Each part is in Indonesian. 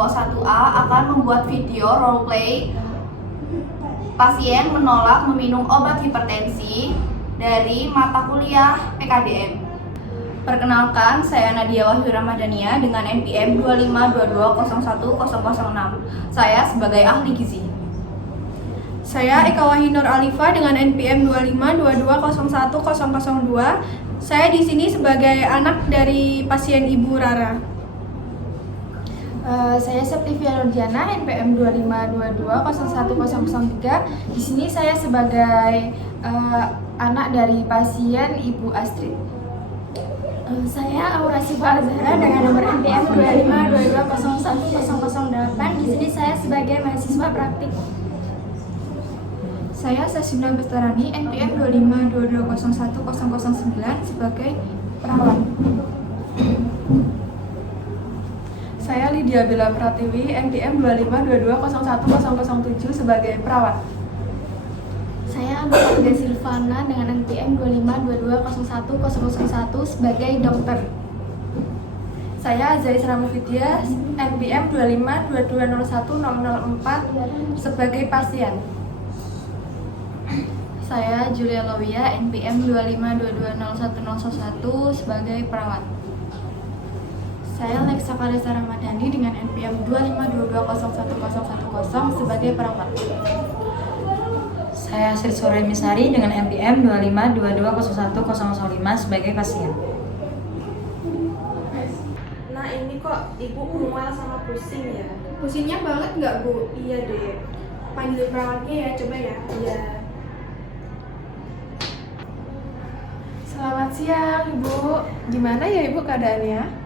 kelompok 1A akan membuat video roleplay pasien menolak meminum obat hipertensi dari mata kuliah PKDM. Perkenalkan, saya Nadia Wahyu Ramadhania dengan NPM 252201006. Saya sebagai ahli gizi. Saya Eka Wahinur Alifa dengan NPM 252201002. Saya di sini sebagai anak dari pasien Ibu Rara. Saya Septivia Nurjana, NPM 252201003. Di sini saya sebagai anak dari pasien Ibu Astrid. Saya Aura Siva Azhara dengan nomor NPM 252201008. Di sini saya sebagai mahasiswa praktik. Saya Sasina Bestarani, NPM 252201009 sebagai perawat. Saya Lydia Bella Pratiwi, NPM 252201007 sebagai perawat. Saya Amelia Silvana dengan NPM 252201001 sebagai dokter. Saya Zais Ramufidya, NPM 252201004 sebagai pasien. Saya Julia Lawia, NPM 252201001 sebagai perawat. Saya Lexa Kalesa Ramadhani dengan NPM 252201010 sebagai perawat. Saya Sri Soremi Sari dengan NPM 252201005 sebagai pasien. Nah, ini kok Ibu mual sama pusing ya? Pusingnya banget nggak, Bu? Iya deh. Panggil perawatnya ya, coba ya. Iya. Selamat siang, Ibu. Gimana ya, Ibu, keadaannya?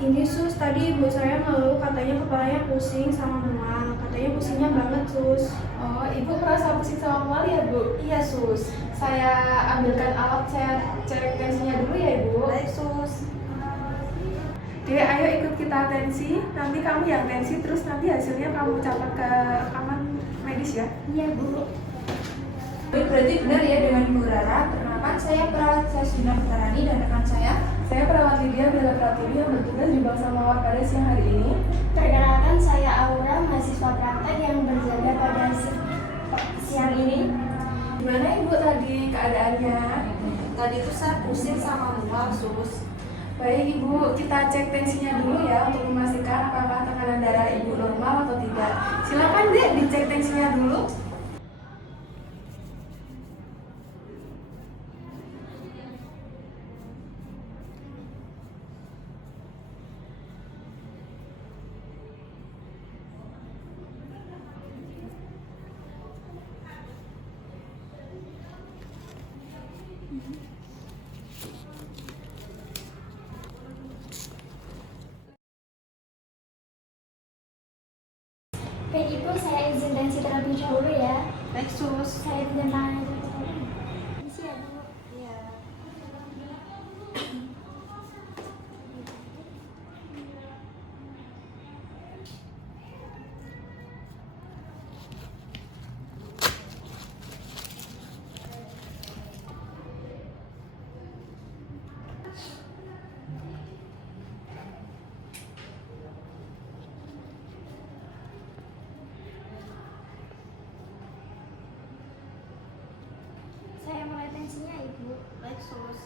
Ini Sus, tadi ibu saya ngeluh katanya kepalanya pusing sama mual. Katanya pusingnya banget, Sus. Oh, Ibu merasa pusing sama mual ya, Bu? Iya, Sus. Saya ambilkan alat, saya cek tensinya dulu ya, Ibu. Baik, Sus. Oke, ayo ikut kita tensi. Nanti kamu yang tensi, terus nanti hasilnya kamu catat ke rekaman medis ya. Iya, Bu. Berarti benar ya dengan Ibu Rara. Perkenalkan, saya perawat Sasina Bestarani dan rekan Saya perawat Lydia Bella Pratiwi yang bertugas di Bangsal Mawar siang hari ini. Perkenalkan, saya Aura, mahasiswa praktek yang berjaga pada siang ini. Gimana Ibu tadi keadaannya? Tadi itu saya pusing sama mual, Sus. Baik Ibu, kita cek tensinya dulu ya untuk memastikan apakah tekanan darah Ibu normal atau tidak. Silakan Dek, dicek tensinya dulu. Oke, Ibu, saya izin tensi terlebih dahulu ya. Baik, Sus. Saya pinjam tangan dulu. Permisi ya, Bu. Iya. Saya mulai tensinya, Ibu. Baik, Sus.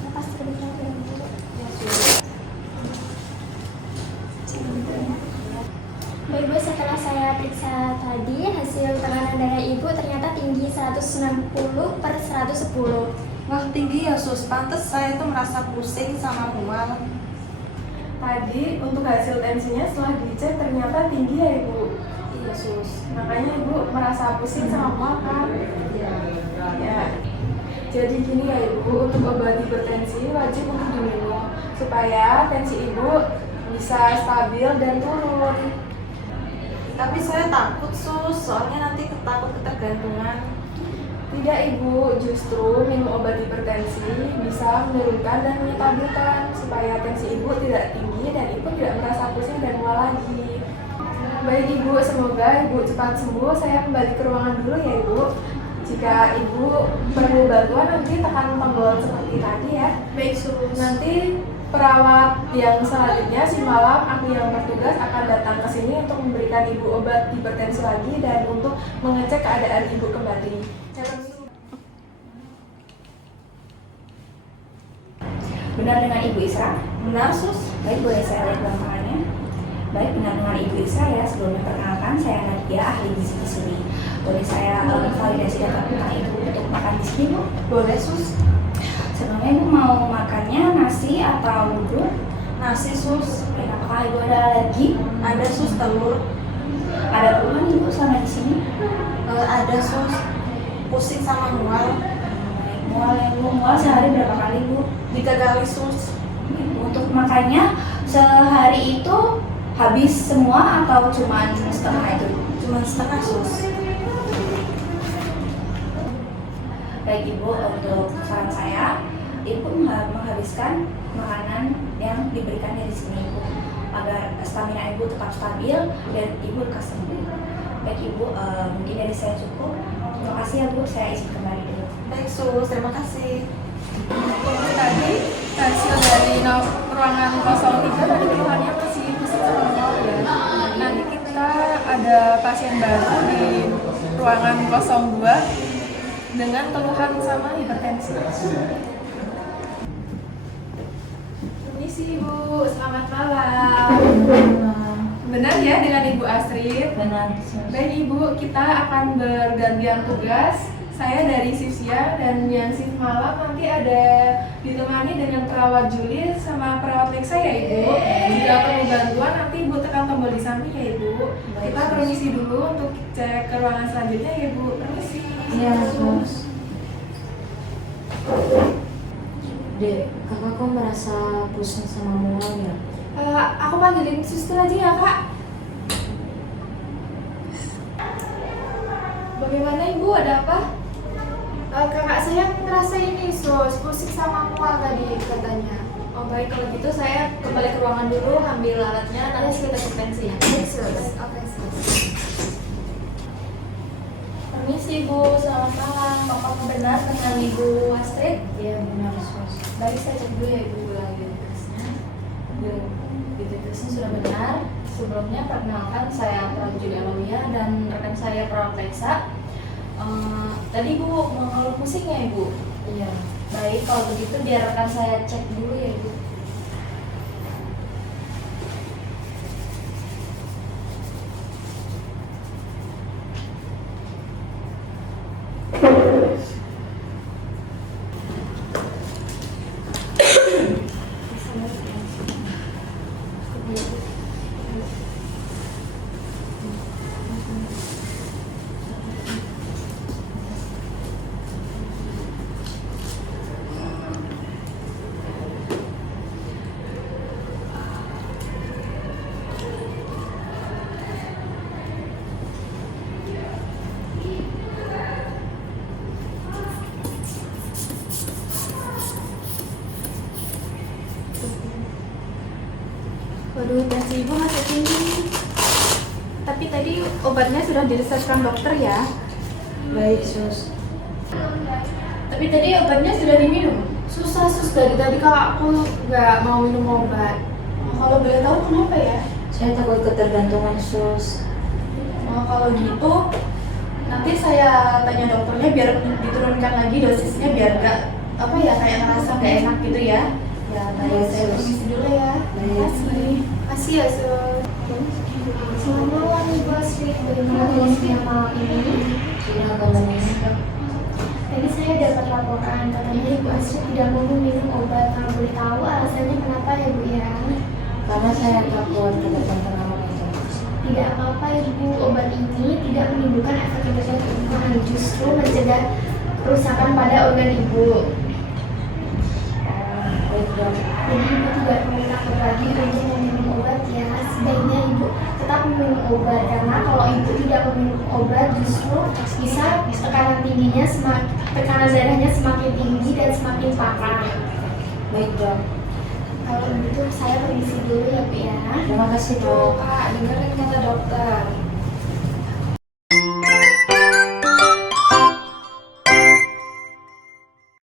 Lepas terlebih dahulu, Bu. Ya, Sus. Baik, Bu, setelah saya periksa tadi, hasil tekanan darah Ibu ternyata tinggi 160/110. Wah, tinggi ya, Sus. Pantes saya tuh merasa pusing sama mual. Tadi untuk hasil tensinya setelah dicek ternyata tinggi ya Ibu. Iya, Sus. Makanya Ibu merasa pusing sama mual kan? Iya. Ya. Jadi gini ya Ibu, untuk obat hipertensi wajib untuk diminum supaya tensi Ibu bisa stabil dan turun. Tapi saya takut, Sus. Soalnya nanti takut ketergantungan. Tidak Ibu, justru minum obat hipertensi bisa menurunkan dan menstabilkan supaya tensi Ibu tidak tinggi dan Ibu tidak merasa pusing dan mual lagi. Baik Ibu, semoga Ibu cepat sembuh. Saya kembali ke ruangan dulu ya Ibu. Jika ibu perlu bantuan nanti tekan tombol seperti tadi ya. Baik, Sus. Nanti perawat yang selanjutnya si malam aku yang bertugas akan datang ke sini untuk memberikan ibu obat hipertensi lagi dan untuk mengecek keadaan ibu kembali. Benar dengan Ibu Isra? Benar, Sus. Baik, boleh saya lihat gambarannya? Baik, benar dengan Ibu Isra ya. Sebelumnya perkenalkan, saya Nadia, ahli gizi Suri. Boleh saya validasi data tentang Ibu untuk makan di sini, Bu? Boleh, Sus. Sebelumnya Ibu mau makannya nasi atau uduk? Nasi, Sus. Baik, apakah Ibu ada alergi? Ada, Sus, telur. Ada keluhan Ibu selama di sini? Ada, Sus. Pusing sama mual. Baik, mual ya Bu. Mual sehari berapa kali Bu? 3 kali, Sus. Untuk makannya sehari itu habis semua atau cuman setengah itu? Cuma setengah, Sus. Baik Ibu, untuk saran saya, Ibu menghabiskan makanan yang diberikan dari sini Ibu, agar stamina Ibu tetap stabil dan Ibu lekas sembuh. Baik Ibu, mungkin dari saya cukup. Terima kasih ya Bu, saya izin kembali dulu. Baik, Sus. Terima kasih. Tadi hasil dari ruangan 03 tadi keluhannya masih pusing sama mual ya. Nanti kita ada pasien baru di ruangan 02 dengan keluhan sama hipertensi. Permisi Ibu, selamat malam. Benar ya dengan Ibu Astrid? Benar. Baik Ibu, kita akan bergantian tugas. Saya dari shift siang dan yang shift malam nanti ada ditemani dengan perawat Juli sama perawat Lexa ya Ibu. Jika perlu bantuan nanti Ibu tekan tombol di samping ya Ibu. Kita permisi dulu untuk cek ke ruangan selanjutnya ya Ibu. Permisi. Iya, Sus. Dek, kakak kok merasa pusing sama mual ya? Aku panggilin suster aja ya Kak. Bagaimana Ibu, ada apa? Kakak saya ngerasa ini sus, pusing sama mual tadi katanya. Oh baik, kalau gitu saya kembali ke ruangan dulu, ambil alatnya, nanti kita cek tensi ya. Baik sus, oke sus. Permisi Bu, selamat malam. Apakah benar dengan Ibu Astrid? Iya, benar, Sus. Baik, saya cek dulu ya Ibu lagi tesnya. Gitu tesnya sudah benar. Sebelumnya perkenalkan saya perawat Julia Aloia dan rekan saya perawat Lexa. Tadi Ibu mengeluh pusing ya Ibu? Iya. Baik, kalau begitu biar rekan saya cek dulu ya Ibu. Waduh, tensi Ibu masih tinggi. Tapi tadi obatnya sudah diresepkan dokter ya. Baik, Sus. Tapi tadi obatnya sudah diminum. Susah sus, dari tadi kalau aku nggak mau minum obat. Kalau boleh tahu kenapa ya? Saya takut ketergantungan, Sus. Kalau gitu nanti saya tanya dokternya biar diturunkan lagi dosisnya biar nggak apa ya kayak ngerasa nggak enak gitu ya. Ya baik, saya permisi dulu ya. Terima kasih. Kasih ya sus. Selamat malam Ibu Astrid, bagaimana kondisinya malam ini? Gimana kabarnya? Tadi saya dapat laporan katanya Ibu Astrid tidak mau minum obat. Kalau boleh tahu alasannya kenapa ya Bu ya? Karena saya takut ketergantungan itu. Tidak apa-apa Ibu, obat ini tidak menimbulkan efek yang berlebihan, justru mencegah kerusakan pada organ Ibu. Baik, Dok. Jadi Ibu tidak perlu takut lagi untuk meminum obat ya. Sebaiknya Ibu tetap meminum obat karena kalau Ibu tidak meminum obat justru bisa tekanan tingginya tekanan darahnya semakin tinggi dan semakin parah. Baik, Dok. Kalau begitu saya permisi dulu ya Bu ya. Terima kasih, Dok. Kak, dengerin kata dokter.